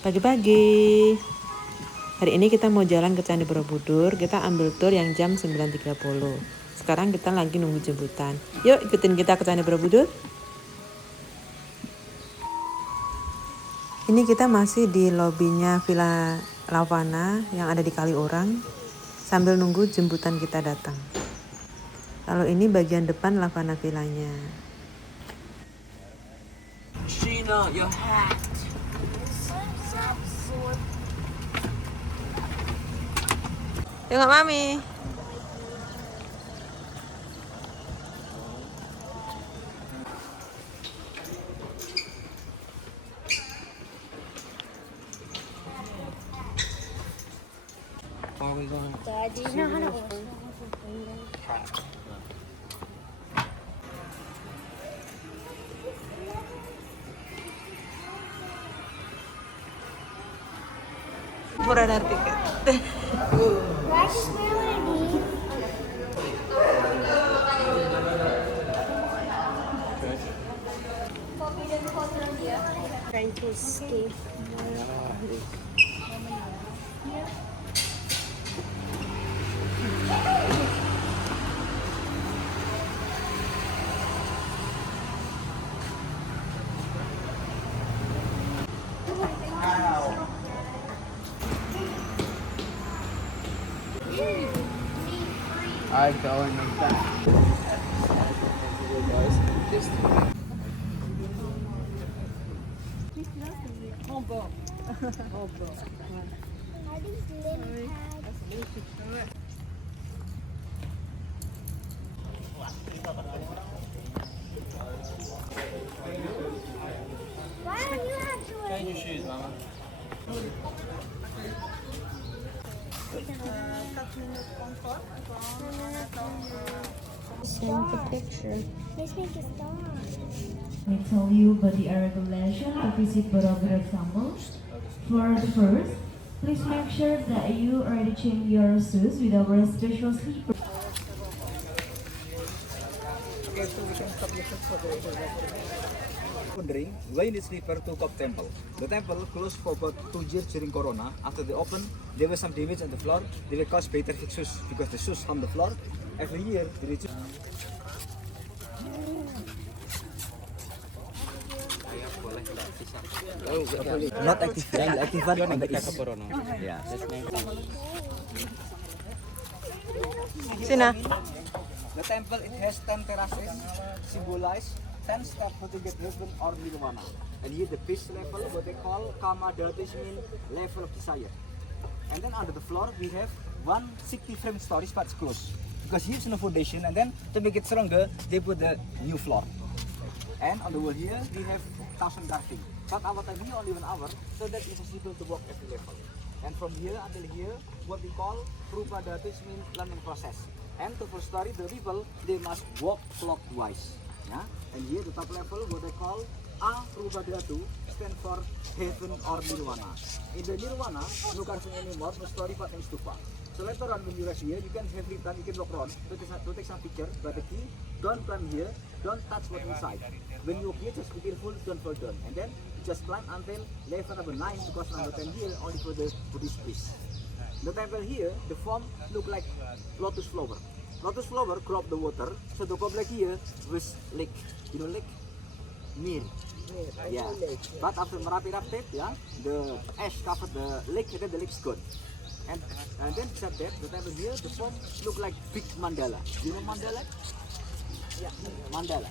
Pagi-pagi. Hari ini kita mau jalan ke Candi Borobudur. Kita ambil tour yang jam 9.30. Sekarang kita lagi nunggu jemputan. Yuk ikutin kita ke Candi Borobudur. Ini kita masih di lobinya Villa Lavana yang ada di Kaliurang sambil nunggu jemputan kita datang. Kalau ini bagian depan Lavana Villanya. Sheena, your hat. Tengok Mami. Are we going? Dad, do you know how to open? Murah dari tiket. Where's Melody? Trying to escape. I'm going back. Guys, just Are these lily pads? Why don't you have to wear your shoes, Mama. Send the picture. Let's make a star. I tell you about the regulation to visit Borobudur Temple. For the first, please make sure that you already change your shoes with our special slipper. Wondering why you need slipper to Kop Temple. The temple closed for about 2 years during Corona. After they opened, there was some damage on the floor. They will cost better fix shoes because the shoes on the floor every year they reduce. Not active, active one on the east. Yeah. Sina. The temple it has 10 terraces, symbolize 10 steps to get heaven or nirvana. And here the base level, what they call kama dhatus mean level of desire. And then under the floor we have 160 frame stories but it's closed. Because here's no foundation and then to make it stronger they put the new floor. And on the wall here we have 1000 carving. But our time here only 1 hour, so that it's possible to walk every level. And from here until here, what we call rupa dhatus means learning process. And to first story, the people they must walk clockwise. Yeah? And here the top level, what they call Arupa Dhatu, stand for heaven or nirvana. In the nirvana, no carving anymore, no story but no stupa. So later on when you reach here, you can have written, you can walk around to take some picture, but the key, don't climb here, don't touch what's inside. When you walk here, just be careful, don't fall down. And then you just climb until level number 9, because number 10 here only for the Buddhist priest. The temple here, the form look like lotus flower. Lotus flower crop the water, so the complex here was lake. You know lake? Mir. Yeah. But after Merapi Rapid, yeah, the ash covered the lake, and then the lake's gone. And then beside that, the temple here, the form look like big mandala. You know mandala? Yeah. Mandala.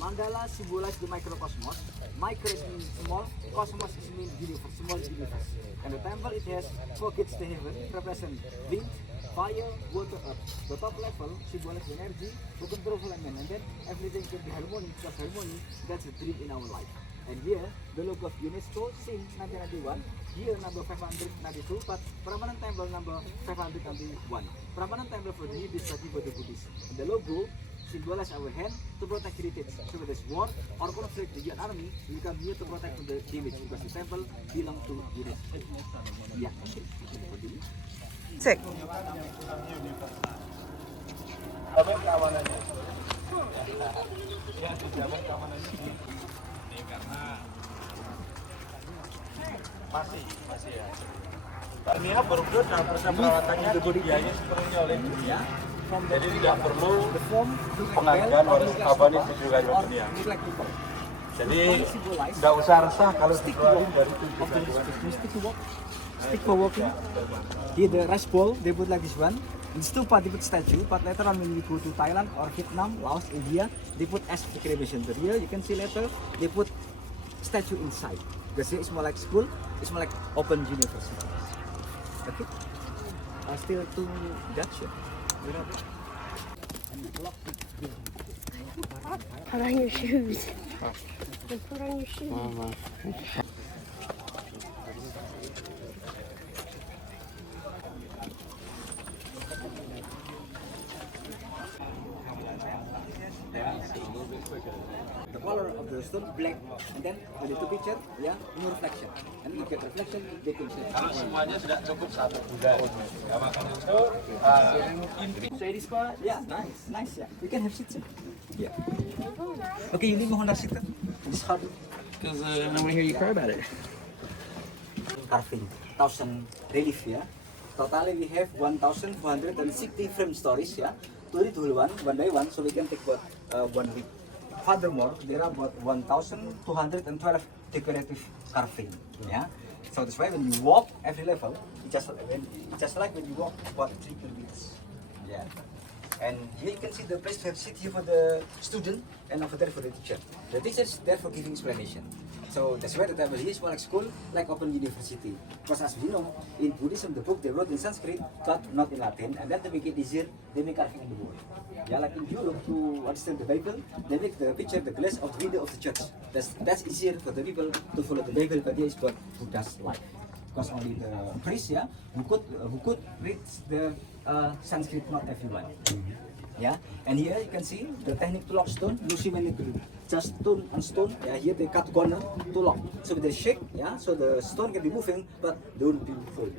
Mandala symbolize the microcosmos. Micro means small, cosmos means universe, small universe. And the temple it has 4 gates to heaven, represent wind, fire, water, earth. The top level symbolize the energy, the control element, and then everything can be harmony. Because harmony, that's a dream in our life. And here, the logo of UNESCO since 1991, year number 592, but permanent temple number 591. Permanent temple for the Hindu study for the Buddhist. And the logo symbolize our hand to protect heritage. So when there's war or conflict, the UN army will come here to protect from the damage because the temple belong to UNESCO. Yeah. Cek. Masih ya. Artinya Borobudur dalam proses perawatannya biayanya sepenuhnya oleh dunia. Jadi tidak perlu pengajuan harus ini juga dunia. Jadi nggak usah resah kalau dikeluarin dari Stick for walking. Here the rice bowl, they put like this one. In stupa they put statue, but later on when we go to Thailand or Vietnam, Laos, India, they put as decoration. So here you can see later they put statue inside. Because here it's more like school, it's more like open university. Okay. Still to Dutch. Put on your shoes. Put on your shoes. The color of the stone black, and then when you took picture, yeah, no reflection, and you get reflection, they can see. Kalau semuanya sudah cukup satu bulan. Ya, makanya itu So this part, yeah, nice, yeah. We can have seats. Yeah. Okay, you leave me Honda seat. It's hard. Because I want to hear you cry about it. Carving, 1,000 relief, yeah. Totally we have 1,460 frame stories, yeah. To read one by one, so we can take about 1 week. Furthermore, there are about 1,212 decorative carving, yeah. So that's why when you walk every level, it's just like when you walk about 3 kilometers, yeah. And here you can see the place to have seat here for the student and over there for the teacher. The teacher is there for giving explanation. So that's why the table here is more like school, like open university. Because as we know, in Buddhism the book they wrote in Sanskrit, but not in Latin, and then to make it easier, they make carving in the wall. Yeah, like in Europe to understand the Bible, they make the picture, the glass of the window of the church. That's easier for the people to follow the Bible, but here is what Buddha's life. Because only the priest, yeah, who could read the Sanskrit, not everyone. Yeah, and here you can see the technique to lock stone. You see many just stone on stone. Yeah, here they cut corner to lock. So with the shake, yeah, so the stone can be moving, but don't be moving.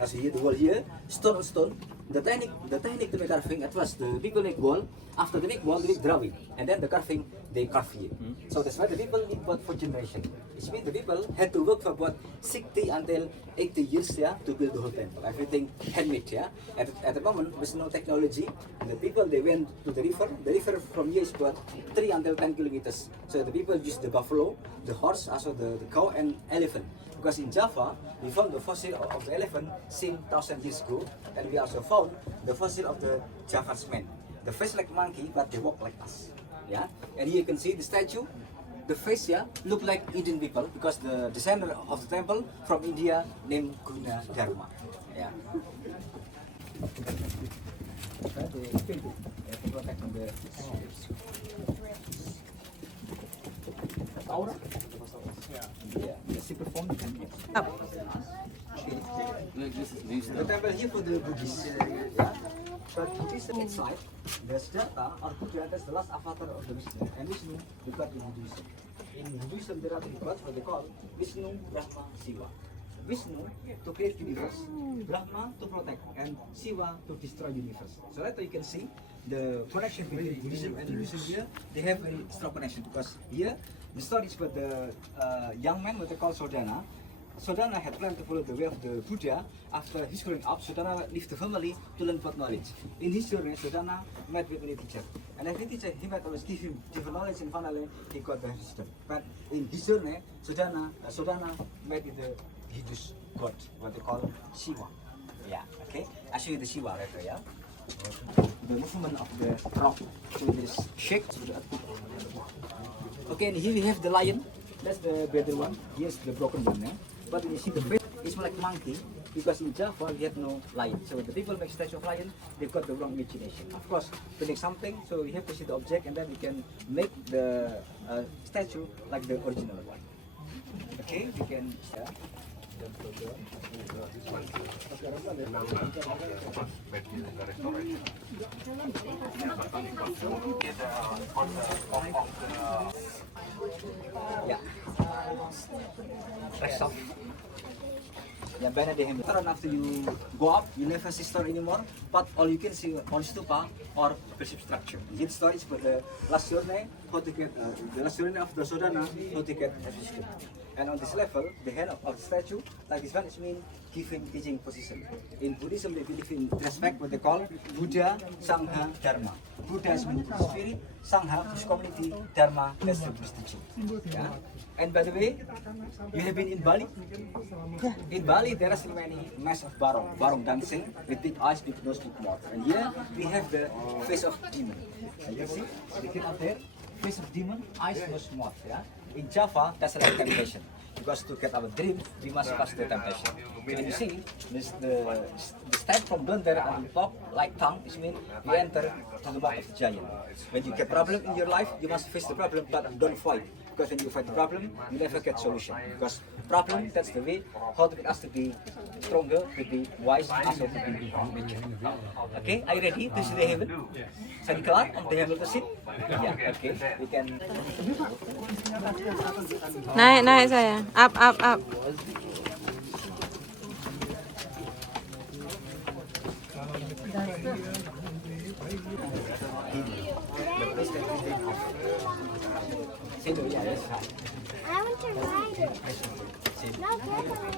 As here the wall here, stone on stone. The technique to make carving, at first the people make wall. After they make wall, they make drawing, and then the carving they carve here. So that's why the people live about for generation. It means the people had to work for about 60 until 80 years, yeah, to build the whole temple. Everything handmade, yeah. At the moment, there's no technology. The people they went to the river. The river from here is about 3 until 10 kilometers. So the people use the buffalo, the horse, also the cow and elephant. Because in Java, we found the fossil of the elephant since 1,000 years ago, and we also found the fossil of the Java's man. The face like monkey, but they walk like us. Yeah, and here you can see the statue. The face, yeah, look like Indian people because the designer of the temple from India named Guna Dharma. Yeah. Aura? Yeah, the super phone can be. The temple here for the Buddhists. Yeah. But Buddhism inside, the Siddhartha or Buddha, that's the last avatar of the Vishnu. And Vishnu, the god in Buddhism. In Buddhism, there are three gods, what they call Vishnu, Brahma, Shiva. Vishnu to create universe, Brahma to protect, and Shiva to destroy universe. So later you can see the connection between Buddhism and Hinduism here. They have very strong connection because here the story is about the young man, what they call Sodana. Sodana had planned to follow the way of the Buddha. After his growing up, Sodana left the family to learn about knowledge. In his journey, Sodana met with a teacher. And every teacher he met always give him different knowledge, and finally he got the wisdom. But in his journey, Sodana met with the Hindu's god, what they call Shiva. Yeah, okay. I show you the Shiva later, yeah. The movement of the rock to this shake. Okay, and here we have the lion. That's the better one. Here's the broken one, yeah. But when you see the face, it's more like monkey because in Java we have no lion. So the people make statue of lion, they've got the wrong imagination. Of course, to make something, so we have to see the object and then we can make the statue like the original one. Okay, we can. Yeah. Yeah. Rest off. Yeah, better than him. After you go up, you never see store anymore, but all you can see on stupa or perceived structure. This story is for the last journey, how to get the last journey of the Sodana, how to get a And on this level, the hand of the statue, like this one, is mean giving teaching position. In Buddhism, they believe in respect what they call Buddha, Sangha, Dharma. Buddha is mean spirit, Sangha is community, Dharma that's the Buddhist teaching. Yeah? And by the way, you have been in Bali? In Bali, there are so many masks of barong dancing with big eyes, big nose, big mouth. And here we have the face of demon. And you see, the kid up there, face of demon, eyes, nose, mouth. Yeah? In Java, that's like temptation. Because to get our dream, we must pass the temptation. And you see, the step from down there on the top, like tongue, is mean you enter to the mouth of the giant. When you get problem in your life, you must face the problem, but don't fight. Because when you fight the problem, you never get solution. Because problem, that's the way how to get us to be stronger, to be wise, also to be mature. Okay, are you ready to see the heaven? Saya kelar on the heaven to sit? Yeah, okay, we can. Naik saya. Up. I want to ride it. No, Grandma,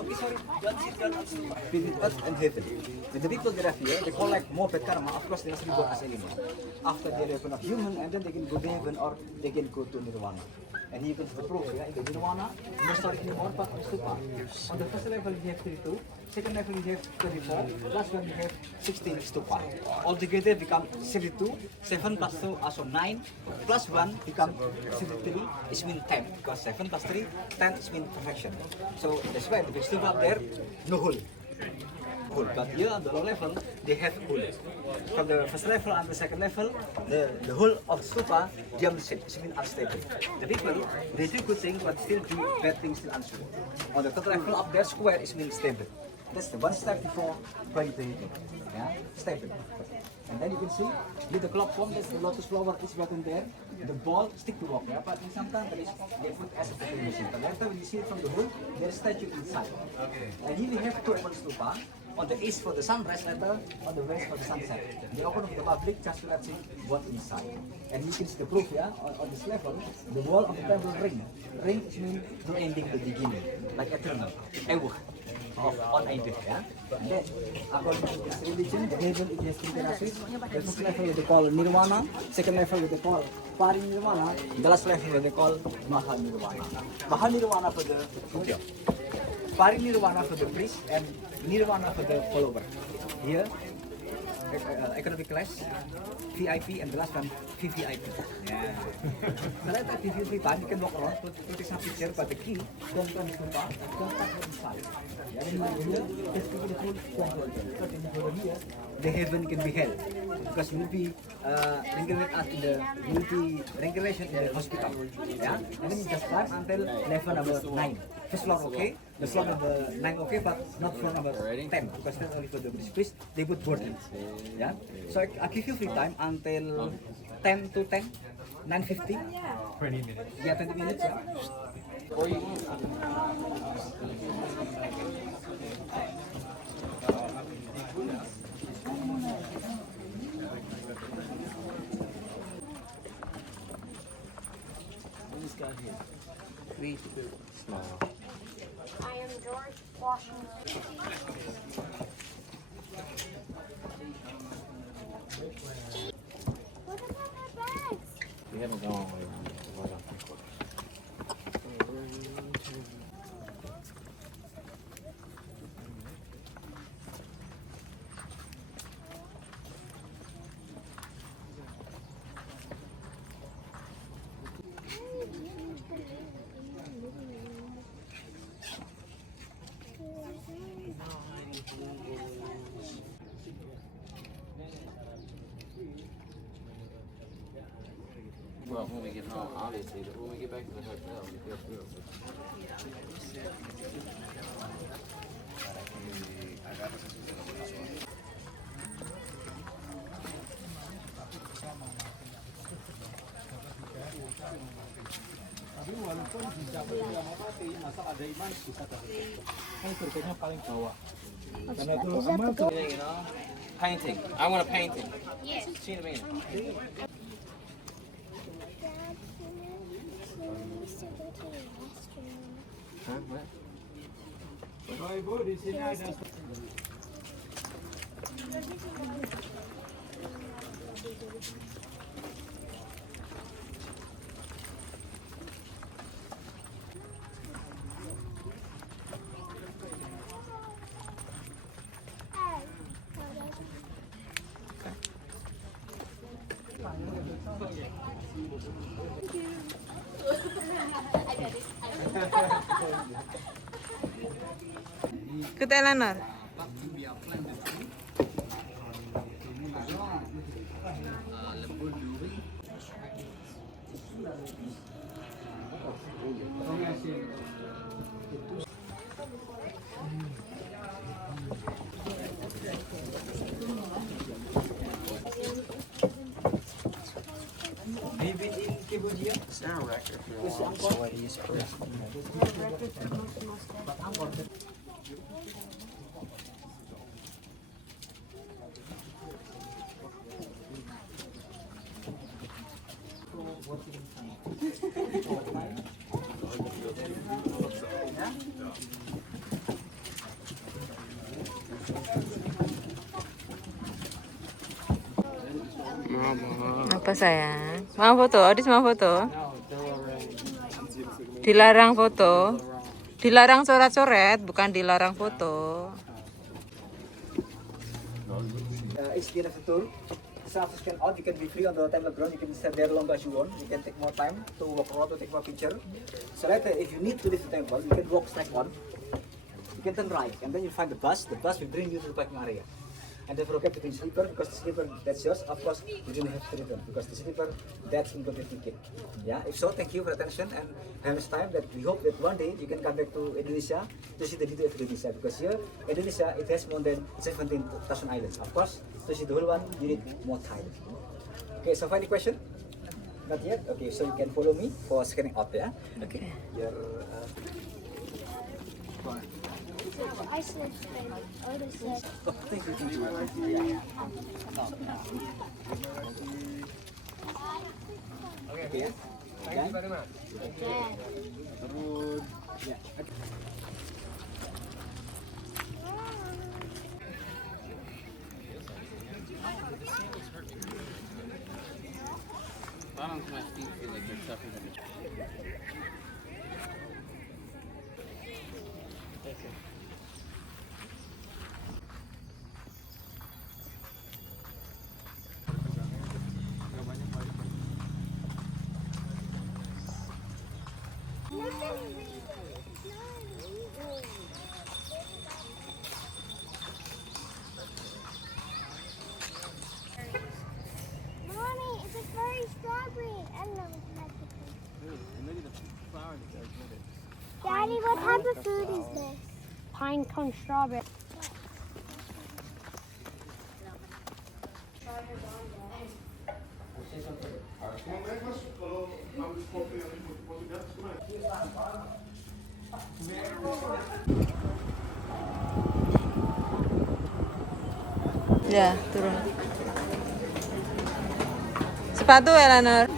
Okay, sorry, don't sit down between earth and heaven. When the people get up here, they collect more bad karma. Of course, they must reborn as animal. After they reborn of human, and then they can go to heaven or they can go to nirvana. And here comes the proof, yeah, in the nirvana, no story anymore, but stupa. On the first level, you have 32. Second level, you have 24. Last one, you have 16 stupa. Altogether, become 72. 7 plus 2, also 9. Plus 1 become 73. It means 10. Because 7 plus 3, 10 is mean perfection. So that's why the stupa up there, no hole. But here on the low level, they have hole. From the first level and the second level, the whole of stupa, they are the same. It means unstable. The people, they do good things, but still do bad things, still unstable. On the third level up there, square is means stable. That's the one step before going to heaven. Yeah, stable. And then you can see, with the clock form, there's the lotus flower is written there. The ball stick to rock, yeah? But sometimes they put as a definition. But later when you see it from the hood, there's a statue inside. And here we have two open stupa. On the east for the sunrise, later on the west for the sunset. They open up the public just to let's see what inside. And you can see the proof, yeah, on this level, the wall of the temple ring. Ring is mean no ending, the beginning, like eternal, eeuwig. Of unending, yeah. And then, according to this religion, the heaven it has three terraces. The first level they call nirvana, second level they call parinirvana, the last level they call mahanirvana. Mahanirvana for the parinirvana for the priest, and nirvana for the follower. Here, economic class, VIP, and the last one VVIP. Yeah. So like that, if you time, you can walk around, put some picture, but the key, don't come inside. Yeah, then here, just give it a full control. Because in here, the heaven can be held. Because you will be reincarnation in the hospital. Yeah? And then you just climb until level number 9. First floor okay, the floor number 9 okay, but not floor number 10. Because that's only for the British priest, they put boarding. Yeah? So I give you free time until 10 to 10, 9:50. 20 minutes. Yeah, 20 minutes. Yeah. Or you this guy here. 3 to 2. I am George Washington. What about my bags? We haven't gone. Well, when we get home, obviously, but when we get back to the hotel, we feel through. Tapi walaupun di Jawa yang mati, masa ada iman bisa terus. Kan surganya paling bawah. Karena itu amal tuh. Painting. I want a painting. Yes. See what I mean? Huh? What? Ikut Eleanor. Vivid in Cambodia. Is there a record here? So what is Apa sayang? Mau foto? Adis mau foto? Dilarang foto. Dilarang coret-coret, bukan dilarang foto. It's the end of the tour. Some of us can out, you can be free on the temple ground, you can stand there long as you want, you can take more time to walk around to take more picture. So later, if you need to leave the temple, you can walk step on, you can turn right, and then you find the bus will bring you to the parking area. And don't forget to bring slipper, because the slipper that's yours, of course, you don't have to return, because the slipper, that's incomplete ticket. Yeah, if so, thank you for attention, and have a time that we hope that one day you can come back to Indonesia to see the beauty of Indonesia, because here, Indonesia, it has more than 17,000 islands. Of course, to see the whole one, you need more time. Okay, so any question? Not yet? Okay, so you can follow me for scanning out, yeah? Okay. Your, Iceland. oh, thank you, thank you. Okay, yeah? Thank you very much. Terus, ya. Okay. Bottoms of my feet feel like they're tougher than the Mommy, it's a furry strawberry. I love it. Daddy, what type of food is this? Pine cone strawberry. Ya, turun. Sepatu Eleanor.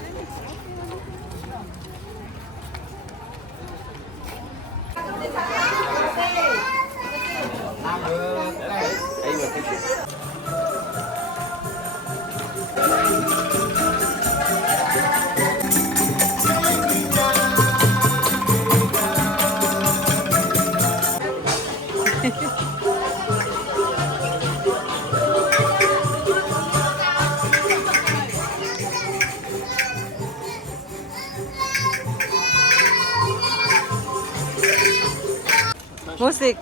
Musik.